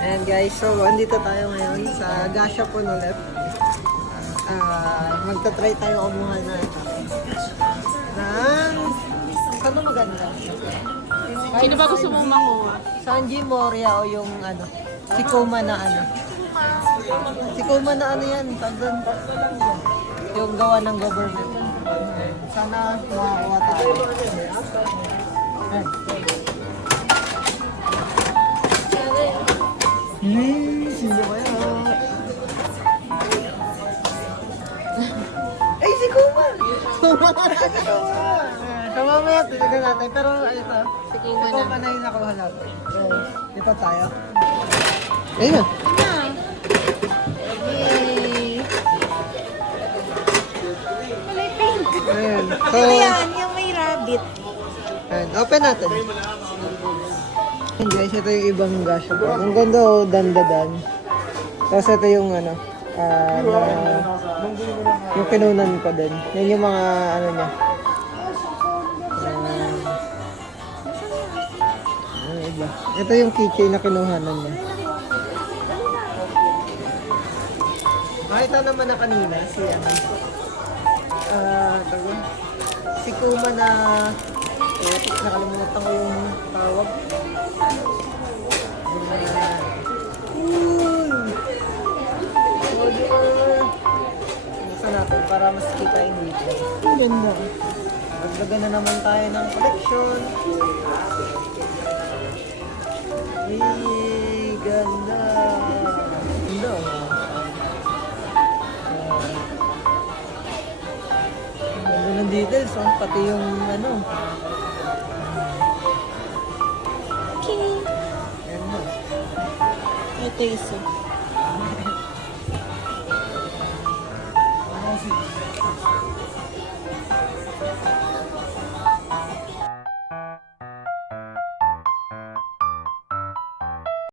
And guys, so andito tayo ngayon sa Gashapon ulit. Magta-try tayo kumuha na ito. Saan ba maganda? Sino ba gusto mong makuha? Sanji Moria o yung ano? Si Kuma na ano? Si Kuma na ano yan? Tandun. Yung gawa ng government. Sana makakuha tayo. Sino kaya? Ay, si Kuma! Kuma na Kuma! So mamaya tinagal natin. Pero ito, si Kuma na yung nakuha natin. So, ito tayo. Ayun na. Yay! Kulay pink. Ayun. So, Ito yan, yung may rabbit. ayun. Open natin. Ayun guys, ito yung ibang gasyo. Ang ganda o, dandadan. Tapos ito yung ano, yung kinunan ko din. Yan yung mga ano niya. Ano iba? Ito yung keychain na kinuhanan niya. Makita naman na kanina si ano. Si Kuma na nakalimutan ko yung tawag. Buksan natin para mas kita yung details. Ang ganda. Magdagan na naman tayo ng collection. Ganda. Ganda. Ganda ng details. Pati yung ano. Okay. Ganda. Ito isa.